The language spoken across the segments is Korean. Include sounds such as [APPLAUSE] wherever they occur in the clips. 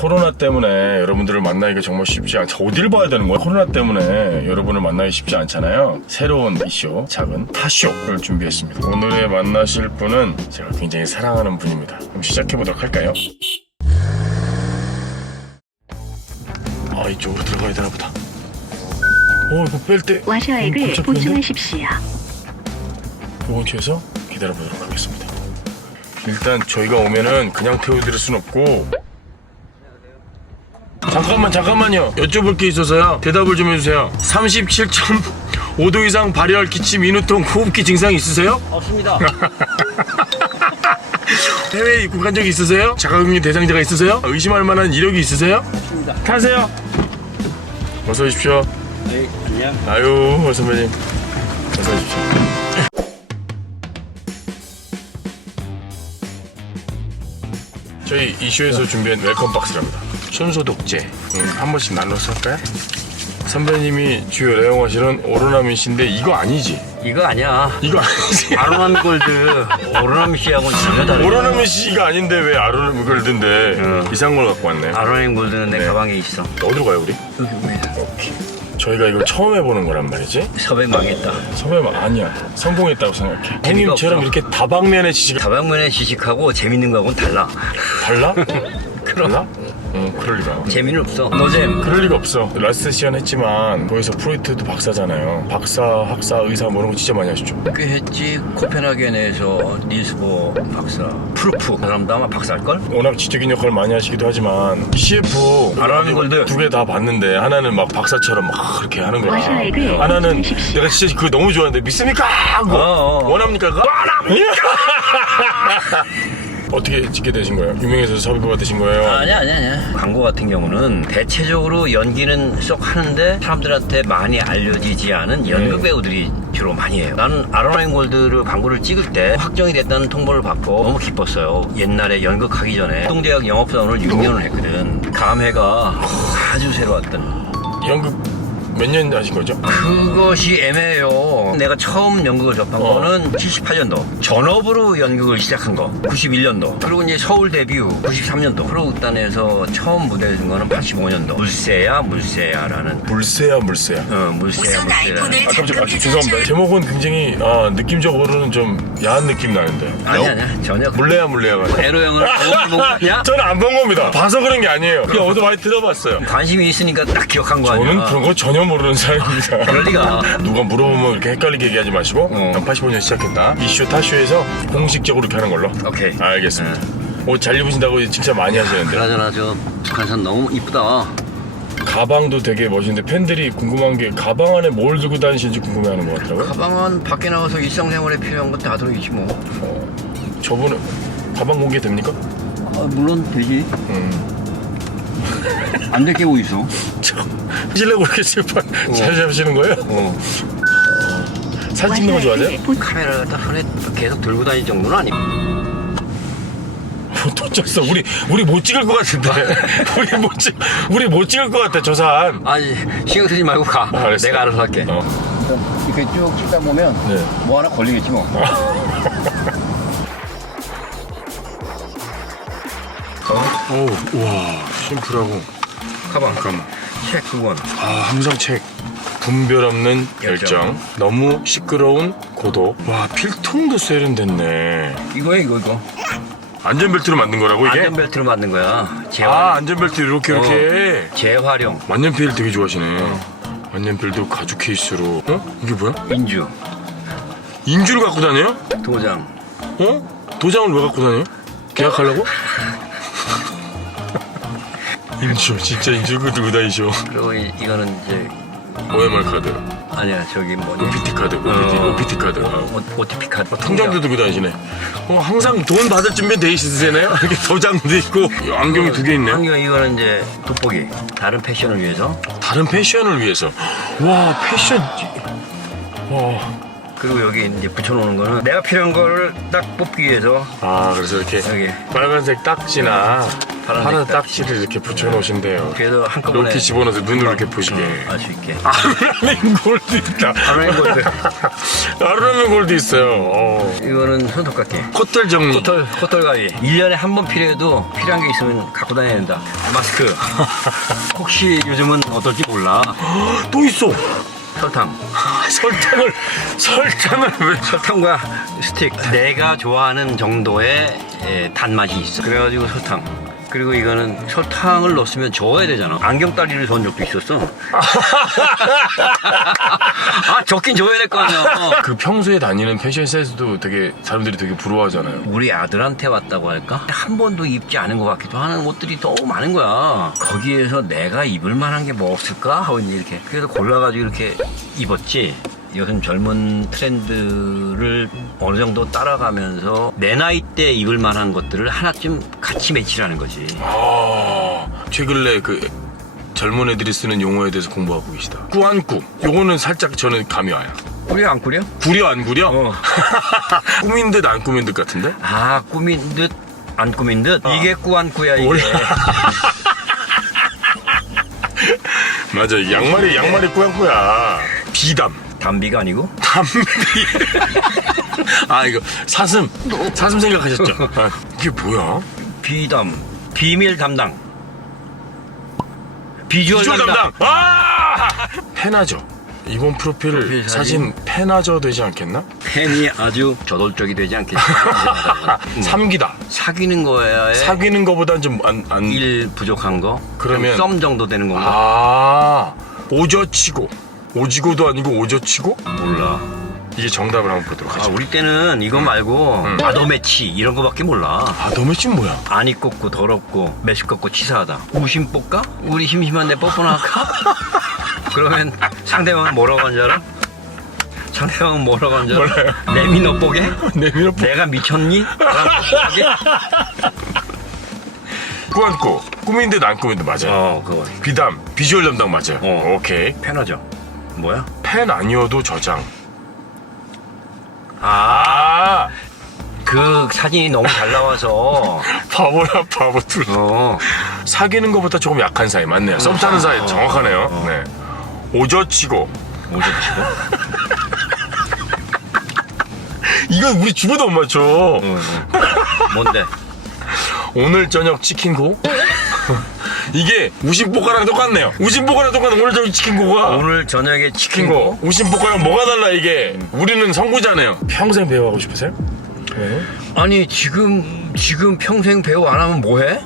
코로나 때문에 여러분들을 만나기가 정말 쉽지 않죠. 어딜 봐야 되는 거예요? 코로나 때문에 여러분을 만나기 쉽지 않잖아요. 새로운 이쇼, 작은 타쇼를 준비했습니다. 오늘의 만나실 분은 제가 굉장히 사랑하는 분입니다. 그럼 시작해보도록 할까요? 아, 이쪽으로 들어가야 되나 보다. 어, 이거 뺄 때. 와셔액을 음? 보충하십시오. 요건 뒤에서 기다려보도록 하겠습니다. 일단 저희가 오면은 그냥 태워드릴 순 없고 잠깐만 잠깐만요 여쭤볼 게 있어서요 대답을 좀 해주세요 37.5도 이상 발열 기침 인후통 호흡기 증상 있으세요? 없습니다. [LAUGHS] 해외에 입국한 적 있으세요? 자가격리 대상자가 있으세요? 의심할 만한 이력이 있으세요? 없습니다. 타세요 어서 오십시오 네, 안녕. 아유 선배님 어서 오십시오 저희 이슈에서 준비한 웰컴 박스랍니다 손소독제 음, 한 번씩 나눠서 할까요? 선배님이 주요 애용하시는 오로나민 씨인데 이거 아니지? 이거 아니야. 이거 아니지? [LAUGHS] 아로난 골드 오로나미 씨하고는 전혀 다르. 오로나민 씨가 아닌데 왜 아로나민 걸든데 어. 이상한 걸 갖고 왔네 아로난 골드는 내 네. 가방에 있어. 어디로 가요 우리? 여기 오케이 저희가 이걸 처음 해보는 거란 말이지 섭외 망했다. 선배님 아니야 성공했다고 생각해 재미가 형님처럼 없어. 이렇게 다방면의 지식을 다방면의 지식하고 재밌는 거하고는 달라. 달라? [LAUGHS] 달라? 응, 그럴 리가. 재미는 없어. 노잼. 그럴 리가 없어. 라스트 시간 했지만 거기서 프로이트도 박사잖아요. 박사, 학사, 의사 뭐 이런 거 진짜 많이 하시죠. 꽤 했지. 코펜하겐에서 닐스보 박사. 프루프. 그 사람도 아마 박사일걸? 워낙 지적인 역할을 많이 하시기도 하지만 CF 아라는 골드. 두개 다 봤는데 하나는 막 박사처럼 막 그렇게 하는 거야. 하나는. 내가 진짜 그거 너무 좋아하는데 믿습니까? 하고 어, 어. 원합니까? 그거? 원합니까? [LAUGHS] 어떻게 찍게 되신 거예요? 유명해서 섭외 받으신 거예요? 아니야, 아니야, 아니야. 광고 같은 경우는 대체적으로 연기는 쏙 하는데 사람들한테 많이 알려지지 않은 연극 네. 배우들이 주로 많이 해요. 나는 아로나인 골드를 광고를 찍을 때 확정이 됐다는 통보를 받고 너무 기뻤어요. 옛날에 연극하기 전에 동대학 영업사원을 6년을 했거든. 감회가 아주 새로웠던. 연극 몇 년 하신 거죠? 그것이 애매해요. 내가 처음 연극을 접한 어. 거는 78년도. 전업으로 연극을 시작한 거. 91년도. 그리고 이제 서울 데뷔 93년도. 프로극단에서 처음 무대를 든 거는 85년도. 물새야, 물새야라는. 물새야 물새야. 어, 물새야, 물새야라는. 아, 깜짝, 아, 죄송합니다. 제목은 굉장히 아, 느낌적으로는 좀 야한 느낌 나는데. 아니, 아니야. 전혀. 물레야 물레야가. 에로 형은 어디 본 거냐? [LAUGHS] 저는 안 본 겁니다. 봐서 그런 게 아니에요. 그냥 어디서 많이 들어봤어요. 관심이 있으니까 딱 기억한 거 아니야. 저는 그런 거 전혀 모르는 사람입니다. 그럴 리가. 누가 물어보면 이렇게 헷갈리게 얘기하지 마시고 어. 난 85년 시작했다. 이슈 타쇼에서 공식적으로 이렇게 하는 걸로. 오케이. 알겠습니다. 옷 잘 입으신다고 진짜 많이 하시는데 그나저나 저 북한산 너무 이쁘다. 가방도 되게 멋있는데 팬들이 궁금한 게 가방 안에 뭘 들고 다니시는지 궁금해하는 것 같더라고요. 가방은 밖에 나가서 일상생활에 필요한 거다 들어있지 뭐. 어, 저분은 가방 공개 됩니까? 아, 물론 되지. 음. 안 될 게 뭐 있어. 저 하시려고 이렇게 지금 잘 잡으시는 거예요? 어. 사진 찍는 거 좋아하세요? 보- 카메라를 딱 손에 계속 들고 다닐 정도는 아니고. 또 쪘어. 우리 우리 못 찍을 것 같은데. [LAUGHS] 우리 못 찍, 우리 못 찍을 것 같아. 저 산. 아니 신경 쓰지 말고 가. 아, 알았어. 내가 알아서 할게. 어. 이렇게 쭉 찍다 보면 네. 뭐 하나 걸리겠지 뭐. [LAUGHS] 오, 우와, 심플하고. 가방. 잠깐만. 책두 권. 아, 함성 책. 분별 없는 결정. 결정. 너무 시끄러운 고독. 와, 필통도 세련됐네. 이거야 이거 이거. 안전벨트로 만든 거라고 이게? 안전벨트로 만든 거야. 재활. 아, 안전벨트 이렇게 이렇게. 재활용. 만년필 되게 좋아하시네. 만년필도 가죽 케이스로. 어? 이게 뭐야? 인주. 인주를 갖고 다녀요? 도장. 어? 도장을 왜 갖고 다녀요? 계약하려고? [LAUGHS] 인주, 진짜 인주 그 누구 다니셔? 그리고 이, 이거는 이제 OMR 카드, 아니야 저기 뭐냐. OPT 카드, OPT, 어. OPT 카드. 아. 오, OTP 카드. 통장도 들고 다니시네. 어, 항상 돈 받을 준비 돼 있으세요? [LAUGHS] 이렇게 도장도 있고 안경이 두 개 있네. 안경 이거는 이제 돋보기. 다른 패션을 위해서. 다른 패션을 위해서. 와 패션. 와 그리고 여기 이제 붙여놓는 거는 내가 필요한 거를 딱 뽑기 위해서. 아 그래서 이렇게 여기. 빨간색 딱지나 파란색 파란 딱지. 딱지 를 이렇게 붙여놓으신대요. 그래서 한꺼번에 이렇게 집어넣어서 눈으로 이렇게 보시게. 알수 있게. 아르라멘 골드 있다. 아르라멘 골드. [LAUGHS] 아르라멘 골드 있어요. 어. 이거는 손톱깎이. 콧털 정리. 코털, 코털 가위. 1년에 한 번 필요해도 필요한 게 있으면 갖고 다녀야 된다. 마스크. [LAUGHS] 혹시 요즘은 어떨지 몰라. 또 있어 설탕. 설탕을 설탕을 왜 설탕과 스틱. 내가 좋아하는 정도의 에, 단맛이 있어. 그래가지고 설탕 그리고 이거는 설탕을 넣었으면 저어야 되잖아 안경 다리를 전 적도 있었어 [LAUGHS] 아 적긴 저어야 될 거 아니야 그 평소에 다니는 패션 센스도 되게 사람들이 되게 부러워하잖아요 우리 아들한테 왔다고 할까? 한 번도 입지 않은 것 같기도 하는 옷들이 너무 많은 거야. 거기에서 내가 입을 만한 게 뭐 없을까? 하고 이제 이렇게. 그래서 골라가지고 이렇게 입었지. 요즘 젊은 트렌드를 어느 정도 따라가면서 내 나이 때 입을 만한 것들을 하나쯤 같이 매치라는 거지. 아 최근에 그 젊은 애들이 쓰는 용어에 대해서 공부하고 계시다 꾸안꾸 요거는 살짝 저는 감이 와요 꾸려 안 꾸려? 구려 안 구려? 어. [LAUGHS] 꾸민 듯 안 꾸민 듯 같은데? 아 꾸민 듯 안 꾸민 듯 이게 꾸안꾸야 이게. 몰라. [LAUGHS] 맞아 이 양말이 양말이 꾸안꾸야 비담 담비가 아니고? [LAUGHS] 담비 아 이거 사슴 사슴 생각하셨죠? 아, 이게 뭐야? 비담 비밀 담당. 비주얼, 비주얼 담당. 담당 아 페나저 이번 프로필, 프로필 사진, 사진. 페나저 되지 않겠나? 펜이 아주 [LAUGHS] 저돌적이 되지 않겠지. [LAUGHS] 음. 삼기다 사귀는 거에 사귀는 거보단 좀안 안... 일 부족한 거. 그러면- 썸 정도 되는 건가? 아 오저치고 오지고도 아니고 오저치고 몰라. 이게 정답을 한번 보도록 아 하죠 우리 때는 이거 말고 음. 아더매치 이런 거밖에 몰라. 아 너무 찐 뭐야? 안이 꼽고 더럽고 매식겁고 치사하다. 우심 뽑까? 우리 심심한데 뽀뽀나 할까? [LAUGHS] 그러면 상대방은 뭐라고 하는 줄 알아? 상대방은 뭐라고 하는 줄 알아? 몰라요. 내미 너 뽀개? [LAUGHS] 내밀어 내가 미쳤니? 나랑 뽀뽀하게? 꾸안꾸 꾸민 듯안 꾸민 듯 맞아요 어 그거 비담 비주얼 담당 맞아요 어. 오케이 편하죠. 뭐야? 펜 아니어도 저장 아, 아그 사진이 너무 잘 나와서 [LAUGHS] 바보라 바보 둘 어, 사귀는 것보다 조금 약한 사이 맞네요 썸 타는 사이 어. 정확하네요 어. 네 오저치고 뭐지 치고? [LAUGHS] 이건 우리 죽어도 못 맞춰 어, 어. 뭔데? 오늘 저녁 치킨고 [LAUGHS] 이게 우심뽀까랑 똑같네요 우심뽀까랑 똑같은 오늘 저녁 치킨고가 오늘 저녁에 치킨고? 우심뽀까랑 뭐가 달라 이게 우리는 성부잖아요 평생 배우하고 싶으세요? 네. 아니 지금 지금 평생 배우 안 하면 뭐해?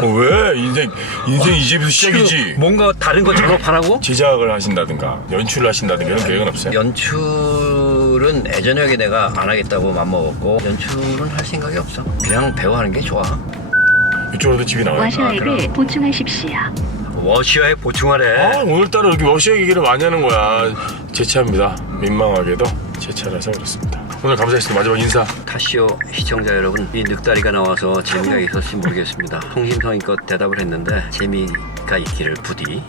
어, 왜? 인생 인생 이제부터 시작이지 뭔가 다른 거 작업하라고? 제작을 하신다든가 연출을 하신다든가 이런 계획은 없어요? 연출은 예전에 내가 안 하겠다고 맘먹었고 연출은 할 생각이 없어. 그냥 배우 하는 게 좋아. 이쪽으로도 집이 나와요 와셔액을 보충하십시오. 워시어에 보충하래. 아, 오늘따라 이렇게 워시어 얘기를 많이 하는 거야 제 차입니다 민망하게도 제 차라서 그렇습니다 오늘 감사했습니다 마지막 인사 타시오 시청자 여러분, 이 늑다리가 나와서 재미가 있었을지 모르겠습니다. 성심성의껏 대답을 했는데 재미가 있기를 부디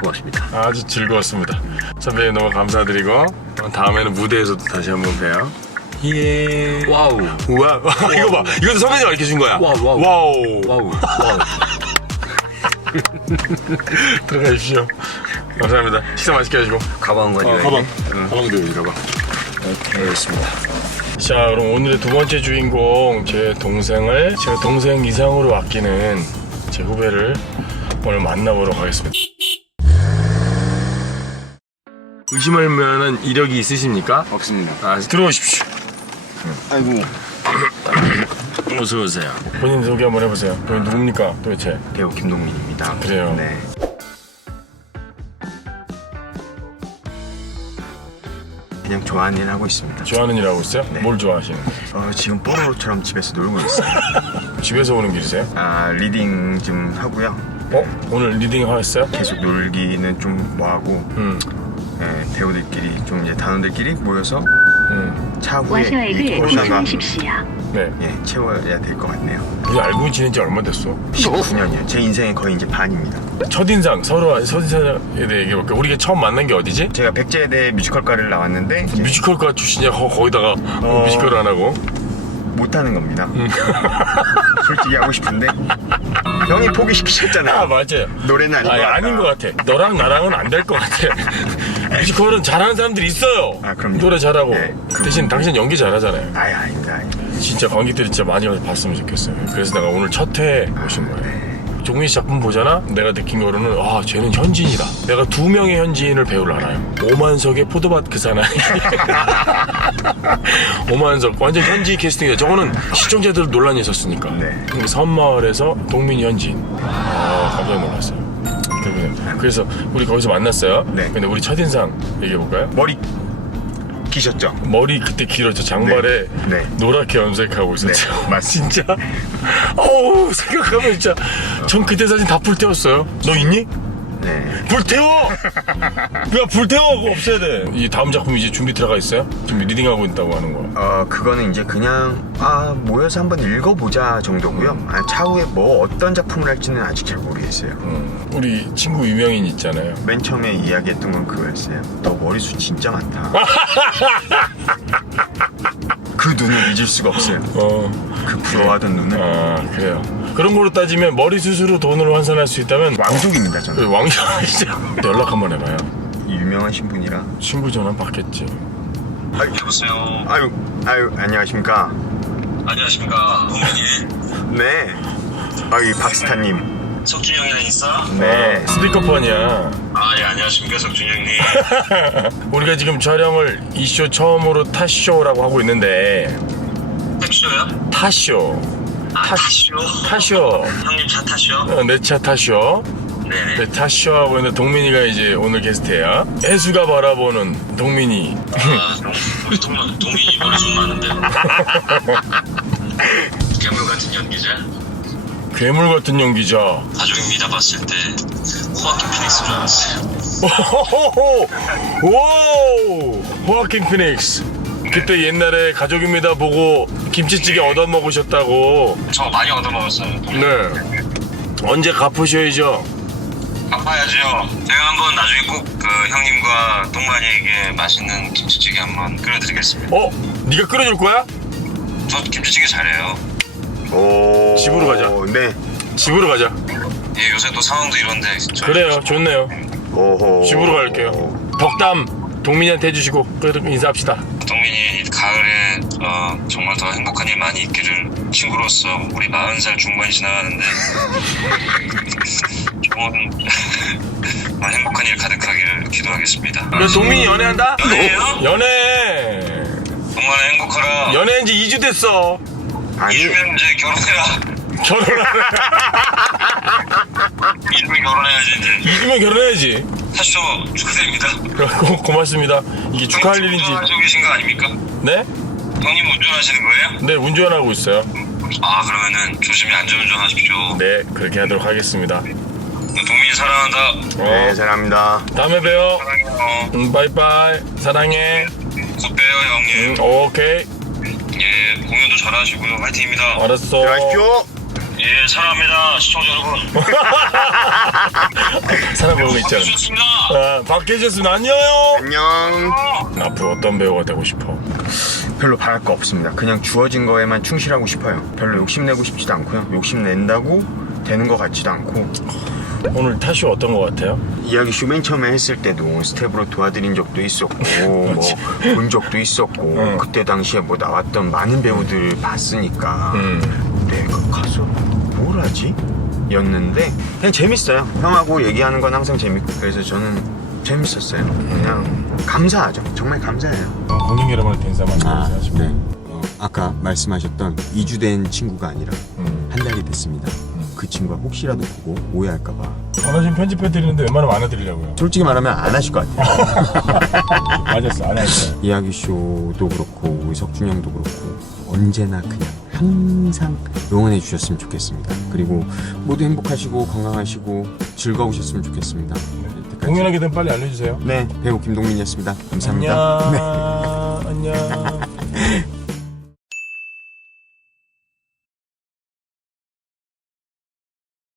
고맙습니다. 아주 즐거웠습니다. 선배님 너무 감사드리고 다음에는 무대에서도 다시 한번 봬요. 예. 와우, 우와. [LAUGHS] 이거 봐. 이것도 선배님 가르쳐 준 거야. 와우, 와우. 와우. 와우, 와우. [LAUGHS] 들어가십시오. 감사합니다. 식사 맛있게 하시고. 가방 가지고. 가방도 여기 가방. 네, 알겠습니다. 자, 그럼 오늘의 두 번째 주인공 제 동생을 제 동생 이상으로 아끼는 제 후배를 오늘 만나보러 가겠습니다. 의심할 만한 이력이 있으십니까? 없습니다. 아, 들어오십시오. 아이고 [COUGHS] 어서 오세요. 본인 소개 한번 해보세요. 본인 누굽니까 도대체? 배우 김동민입니다. 그래요. 네. 그냥 좋아하는 일 하고 있습니다. 좋아하는 일 하고 있어요? 네. 뭘 좋아하시는 거예요? 어, 지금 뽀로로처럼 집에서 놀고 있어요. [LAUGHS] 집에서 오는 길이세요? 아 리딩 좀 하고요. 어? 오늘 리딩 하셨어요? 계속 놀기는 좀 뭐하고 음. 예, 배우들끼리 좀 이제 단원들끼리 모여서 음, 차후에 이 와셔액을 코로나가. 네. 예, 채워야 될 것 같네요. 우리 알고 지낸 지 얼마 됐어? 19년이요. 제 인생의 거의 이제 반입니다. 첫인상 서로 첫인상에 대해 얘기해볼까? 우리가 처음 만난 게 어디지? 제가 백제대 뮤지컬과를 나왔는데 이제 뮤지컬과 출신이야 거, 거기다가 어. 뮤지컬 안 하고 못하는 겁니다. [LAUGHS] 솔직히 하고 싶은데 형이 포기시키셨잖아요. 아 맞아요 노래는 아닌 아니, 것 같다. 아닌 것 같아 너랑 나랑은 안 될 것 같아 [LAUGHS] 뮤지컬은 잘하는 사람들이 있어요 아, 그럼요. 노래 잘하고 네, 그럼요. 대신 당신 연기 잘하잖아요 아이 아닙니다. 아닙니다. 진짜 관객들이 진짜 많이 와서 봤으면 좋겠어요 그래서 내가 오늘 첫 회 오신 거예요 네. 종민 씨 작품 보잖아? 내가 느낀 거로는 아 쟤는 현지인이다. 내가 두 명의 현지인을 배우를 알아요? 오만석의 포도밭 그 사나이. [LAUGHS] 오만석 완전 현지 캐스팅이다. 저거는 시청자들 논란이 있었으니까. 네. 근데 섬마을에서 동민 현지인. 아 깜짝 놀랐어요. 그래서- 그래서 우리 거기서 만났어요. 네. 근데 우리 첫인상 얘기해 볼까요? 머리 기셨죠? 머리 그때 길었죠 장발에 네. 네. 노랗게 염색하고 있었죠 네, 맞습니다. [LAUGHS] 진짜 어우 생각하면 진짜 전 그때 사진 다 불태웠어요 너 있니? 네. 불태워! 야 불태워 그거 없애야 돼 이 다음 작품 이제 준비 들어가 있어요? 지금 리딩하고 있다고 하는 거어 그거는 이제 그냥 아 모여서 한번 읽어보자 정도고요. 아, 차후에 뭐 어떤 작품을 할지는 아직 잘 모르겠어요. 음, 우리 친구 유명인 있잖아요 맨 처음에 이야기했던 건 그거였어요. 너 머리숱 진짜 많다. [LAUGHS] 그 눈을 잊을 수가 없어요. 어, 그 부러워하던 눈을 아 그래요 그런 걸로 따지면 머리 수술로 돈을 환산할 수 있다면 왕족입니다 그 저는. 왕자 진짜 연락 한번 해봐요 유명하신 분이라. 친구 전화 받겠지 아유, 여보세요. 아유 아유 안녕하십니까. 안녕하십니까. 동민이. [LAUGHS] 네. 아이 박스타님. 석준이 형이랑 인싸? 네. 스피커폰이야 아, 예, 안녕하십니까. 석준이 형님. [LAUGHS] 우리가 지금 촬영을 이쇼 처음으로 타쇼라고 하고 있는데 택쇼요? 타쇼 아, 타쇼. 타쇼 형님 차 타쇼? 어, 내차 타쇼 네네. 네, 타쇼하고 있는데 동민이가 이제 오늘 게스트야 해수가 바라보는 동민이 아, 동- 우리 동, 동민이 머리숱 많은데. [LAUGHS] 괴물 같은 연기자? 괴물 같은 연기자 가족입니다 봤을 때 호아킨 피닉스 줄 알았어요. [LAUGHS] 오 호아킨 피닉스 그때 옛날에 가족입니다 보고 김치찌개 얻어 먹으셨다고 저 많이 얻어먹었어요. 네 언제 갚으셔야죠 갚아야죠. 제가 한번 나중에 꼭 그 형님과 동만이에게 맛있는 김치찌개 한번 끓여드리겠습니다. 어? 네가 끓여줄 거야? 저 김치찌개 잘해요. 오. 집으로 가자. 네. 집으로 가자 예, 요새 또 상황도 이런데. 저희 그래요 좋네요 오호. 집으로 갈게요 덕담 동민이한테 해주시고 그래도 인사합시다 동민이 이 가을에 어, 정말 더 행복한 일 많이 있기를 친구로서 우리 40살 중반이 지나가는데 [LAUGHS] 좋은 [LAUGHS] 어, 행복한 일 가득하기를 기도하겠습니다. 그래 동민이 연애한다? 연애해요? 연애 정말 행복하라. 연애한 지 2주 됐어 아니. 이주면 이제 결혼해라. 결혼하래 이주면 결혼해야지 이제. 2주면 결혼해야지 사쇼 축하드립니다. 고, 고맙습니다 이게 축하할 형님 일인지 운전하시고 계신 거 아닙니까? 네? 형님 운전하시는 거예요? 네 운전하고 있어요 아 그러면은 조심히 안전운전 하십시오. 네 그렇게 하도록 하겠습니다 동민이 사랑한다. 어, 네 사랑합니다. 다음에 봬요 사랑해요. 응, 바이바이 사랑해 곧 봬요 형님. 응, 오케이 예 공연도 잘하시고요. 화이팅입니다. 알았어 들어가십시오. 예, 사랑합니다. 시청자 여러분. [LAUGHS] 사람 보는 거 있잖아 좋습니다. 아, 박해졌으면 안녕 안녕. 앞으로 어떤 배우가 되고 싶어? 별로 바랄 거 없습니다. 그냥 주어진 거에만 충실하고 싶어요. 별로 욕심내고 싶지도 않고요. 욕심낸다고 되는 것 같지도 않고 오늘 타쇼 어떤 거 같아요? 이야기 쇼 맨 처음에 했을 때도 스텝으로 도와드린 적도 있었고 [LAUGHS] 뭐 본 적도 있었고 응. 그때 당시에 뭐 나왔던 많은 배우들 봤으니까 음. 내가 가서 뭘 하지? 였는데 그냥 재밌어요. 형하고 얘기하는 건 항상 재밌고 그래서 저는 재밌었어요. 그냥 감사하죠. 정말 감사해요. 어, 관객 여러분한테 인사 많이 아, 해주시고 네. 어, 아까 말씀하셨던 2주 된 친구가 아니라 음. 한 달이 됐습니다. 그 친구가 혹시라도 보고 오해할까봐. 원하시면 편집해드리는데 웬만하면 안 해드리려고요 솔직히 말하면 안 하실 것 같아요. [LAUGHS] 맞았어 안 했어요 이야기 쇼도 그렇고 우리 석준 형도 그렇고 언제나 그냥 항상 응원해 주셨으면 좋겠습니다. 그리고 모두 행복하시고 건강하시고 즐거우셨으면 좋겠습니다. 여태까지. 공연하게 되면 빨리 알려주세요 네 배우 김동민이었습니다. 감사합니다. 네. 안녕 안녕 [LAUGHS]